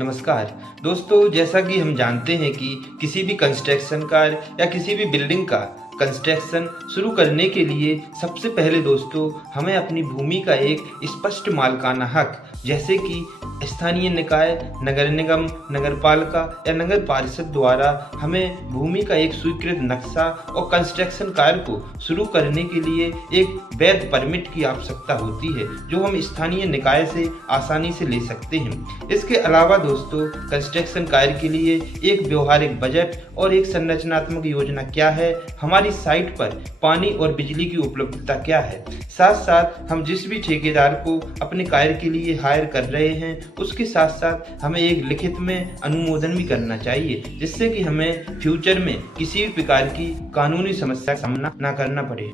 नमस्कार दोस्तों, जैसा कि हम जानते हैं कि किसी भी कंस्ट्रक्शन कार्य या किसी भी बिल्डिंग का कंस्ट्रक्शन शुरू करने के लिए सबसे पहले दोस्तों हमें अपनी भूमि का एक स्पष्ट मालिकाना हक, जैसे कि स्थानीय निकाय, नगर निगम, नगर पालिका या नगर पारिषद द्वारा हमें भूमि का एक स्वीकृत नक्शा और कंस्ट्रक्शन कार्य को शुरू करने के लिए एक वैध परमिट की आवश्यकता होती है, जो हम स्थानीय निकाय से आसानी से ले सकते हैं। इसके अलावा दोस्तों कंस्ट्रक्शन कार्य के लिए एक व्यवहारिक बजट और एक संरचनात्मक योजना क्या है, हमारी साइट पर पानी और बिजली की उपलब्धता क्या है, साथ साथ हम जिस भी ठेकेदार को अपने कार्य के लिए हायर कर रहे हैं उसके साथ साथ हमें एक लिखित में अनुमोदन भी करना चाहिए, जिससे कि हमें फ्यूचर में किसी भी प्रकार की कानूनी समस्या का सामना ना करना पड़े।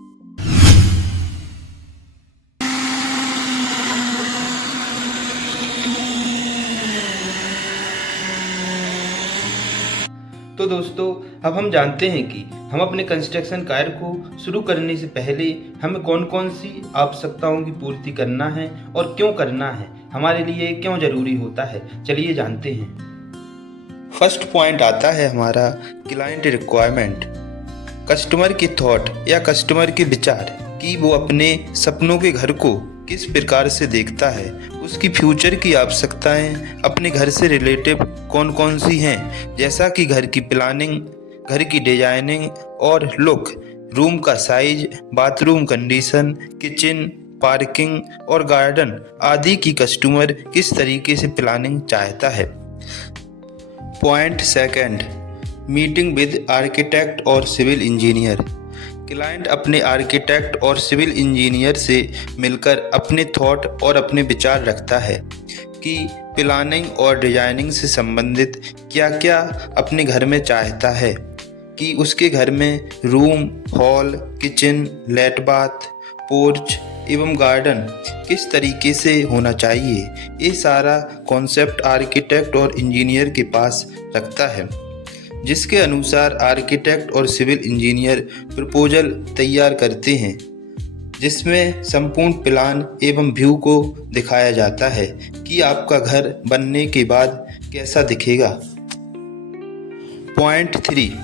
तो दोस्तों अब हम जानते हैं कि हम अपने कंस्ट्रक्शन कार्य को शुरू करने से पहले हमें कौन कौन सी आवश्यकताओं की पूर्ति करना है और क्यों करना है, हमारे लिए क्यों जरूरी होता है। चलिए जानते हैं। फर्स्ट पॉइंट आता है हमारा क्लाइंट रिक्वायरमेंट। कस्टमर की थॉट या कस्टमर के विचार कि वो अपने सपनों के घर को किस प्रकार से देखता है, उसकी फ्यूचर की आवश्यकताएं अपने घर से रिलेटिव कौन कौन सी हैं, जैसा कि घर की प्लानिंग, घर की डिजाइनिंग और लुक, रूम का size, bathroom condition, kitchen, parking और गार्डन आदि की कस्टमर किस तरीके से प्लानिंग चाहता है। Point second, meeting with architect और सिविल इंजीनियर। क्लाइंट अपने आर्किटेक्ट और सिविल इंजीनियर से मिलकर अपने थॉट और अपने विचार रखता है कि प्लानिंग और डिजाइनिंग से संबंधित क्या क्या अपने घर में चाहता है, कि उसके घर में रूम, हॉल, किचन, लेट बाथ, पोर्च एवं गार्डन किस तरीके से होना चाहिए। ये सारा कॉन्सेप्ट आर्किटेक्ट और इंजीनियर के पास रखता है, जिसके अनुसार आर्किटेक्ट और सिविल इंजीनियर प्रपोजल तैयार करते हैं, जिसमें संपूर्ण प्लान एवं व्यू को दिखाया जाता है कि आपका घर बनने के बाद कैसा दिखेगा। पॉइंट 3,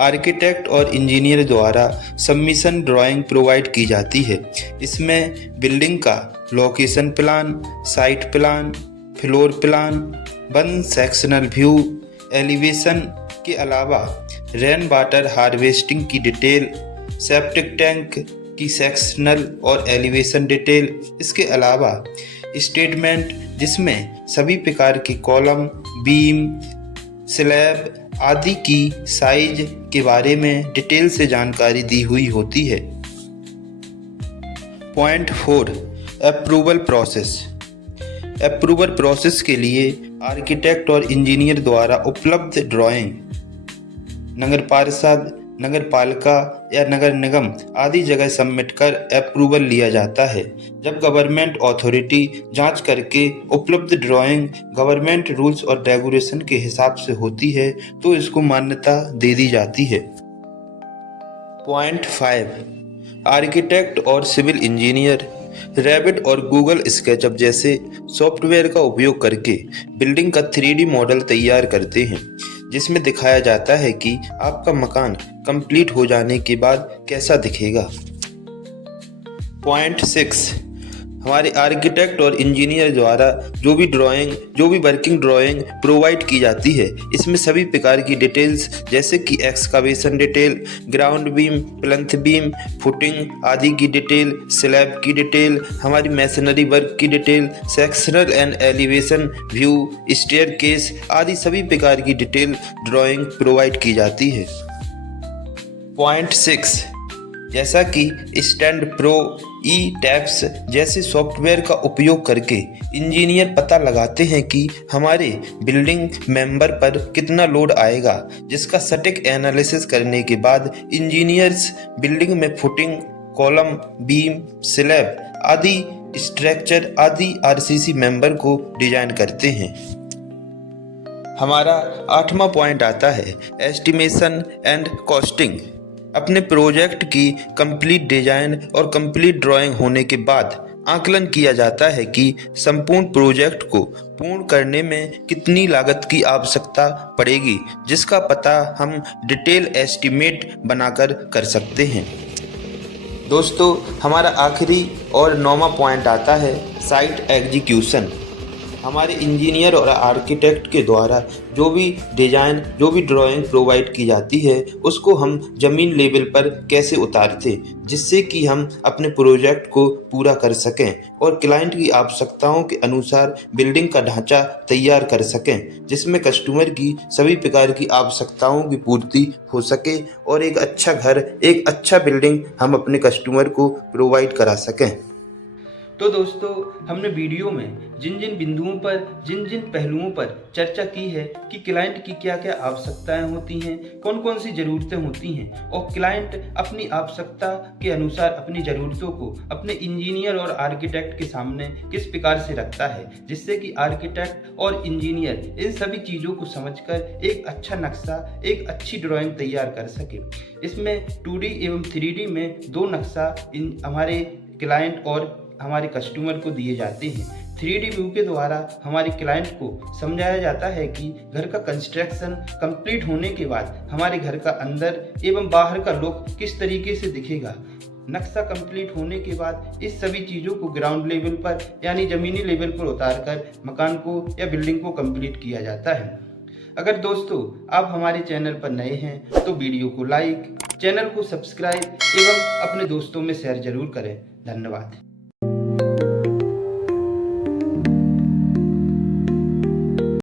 आर्किटेक्ट और इंजीनियर द्वारा सबमिशन ड्राइंग प्रोवाइड की जाती है। इसमें बिल्डिंग का location plan, site plan, floor plan, one sectional view, elevation के अलावा रेन वाटर हार्वेस्टिंग की डिटेल, सेप्टिक टैंक की सेक्शनल और एलिवेशन डिटेल, इसके अलावा स्टेटमेंट जिसमें सभी प्रकार की कॉलम, बीम, स्लैब आदि की साइज के बारे में डिटेल से जानकारी दी हुई होती है। Point 4, approval process. Approval process के लिए आर्किटेक्ट और इंजीनियर द्वारा उपलब्ध ड्राइंग नगर पारिषद, नगर पालिका या नगर निगम आदि जगह सबमिट कर अप्रूवल लिया जाता है। जब गवर्नमेंट अथॉरिटी जांच करके उपलब्ध ड्राइंग गवर्नमेंट रूल्स और रेगुलेशन के हिसाब से होती है तो इसको मान्यता दे दी जाती है। पॉइंट 5, आर्किटेक्ट और सिविल इंजीनियर रैबिट और गूगल स्केचअप जैसे सॉफ्टवेयर का उपयोग करके बिल्डिंग का 3D मॉडल तैयार करते हैं, जिसमें दिखाया जाता है कि आपका मकान कंप्लीट हो जाने के बाद कैसा दिखेगा। पॉइंट 6, हमारे आर्किटेक्ट और इंजीनियर द्वारा जो भी वर्किंग ड्राइंग प्रोवाइड की जाती है, इसमें सभी प्रकार की डिटेल्स जैसे कि excavation detail, ground beam, plinth beam, footing आदि की डिटेल, स्लैब की डिटेल, हमारी मैसनरी वर्क की detail, sectional and elevation view, staircase आदि सभी प्रकार की डिटेल ड्राइंग प्रोवाइड की जाती है। पॉइंट 6, जैसा कि स्टैंड प्रो, ई टैप्स जैसे सॉफ्टवेयर का उपयोग करके इंजीनियर पता लगाते हैं कि हमारे बिल्डिंग मेंबर पर कितना लोड आएगा, जिसका सटीक एनालिसिस करने के बाद इंजीनियर्स बिल्डिंग में फुटिंग, कॉलम, बीम, स्लैब आदि स्ट्रक्चर आदि आरसीसी मेंबर को डिजाइन करते हैं। हमारा 8वां पॉइंट आता है एस्टिमेशन एंड कॉस्टिंग। अपने प्रोजेक्ट की कंप्लीट डिजाइन और कंप्लीट ड्राइंग होने के बाद आकलन किया जाता है कि संपूर्ण प्रोजेक्ट को पूर्ण करने में कितनी लागत की आवश्यकता पड़ेगी, जिसका पता हम डिटेल एस्टीमेट बनाकर कर सकते हैं। दोस्तों, हमारा आखिरी और 9वां पॉइंट आता है साइट एग्जीक्यूशन। हमारे इंजीनियर और आर्किटेक्ट के द्वारा जो भी डिज़ाइन, जो भी ड्राइंग प्रोवाइड की जाती है, उसको हम ज़मीन लेवल पर कैसे उतारते, जिससे कि हम अपने प्रोजेक्ट को पूरा कर सकें और क्लाइंट की आवश्यकताओं के अनुसार बिल्डिंग का ढांचा तैयार कर सकें, जिसमें कस्टमर की सभी प्रकार की आवश्यकताओं की पूर्ति हो सके और एक अच्छा घर, एक अच्छा बिल्डिंग हम अपने कस्टमर को प्रोवाइड करा सकें। तो दोस्तों, हमने वीडियो में जिन जिन बिंदुओं पर, जिन जिन पहलुओं पर चर्चा की है कि क्लाइंट की क्या क्या आवश्यकताएं होती हैं, कौन कौन सी ज़रूरतें होती हैं और क्लाइंट अपनी आवश्यकता के अनुसार अपनी ज़रूरतों को अपने इंजीनियर और आर्किटेक्ट के सामने किस प्रकार से रखता है, जिससे कि आर्किटेक्ट और इंजीनियर इन सभी चीज़ों को समझकर एक अच्छा नक्शा, एक अच्छी ड्राइंग तैयार कर सके। इसमें 2D एवं 3D में दो नक्शा हमारे क्लाइंट और हमारे कस्टमर को दिए जाते हैं। 3D व्यू के द्वारा हमारे क्लाइंट को समझाया जाता है कि घर का कंस्ट्रक्शन कंप्लीट होने के बाद हमारे घर का अंदर एवं बाहर का लुक किस तरीके से दिखेगा। नक्शा कंप्लीट होने के बाद इस सभी चीज़ों को ग्राउंड लेवल पर यानी ज़मीनी लेवल पर उतारकर मकान को या बिल्डिंग को कंप्लीट किया जाता है। अगर दोस्तों आप हमारे चैनल पर नए हैं तो वीडियो को लाइक, चैनल को सब्सक्राइब एवं अपने दोस्तों में शेयर जरूर करें। धन्यवाद।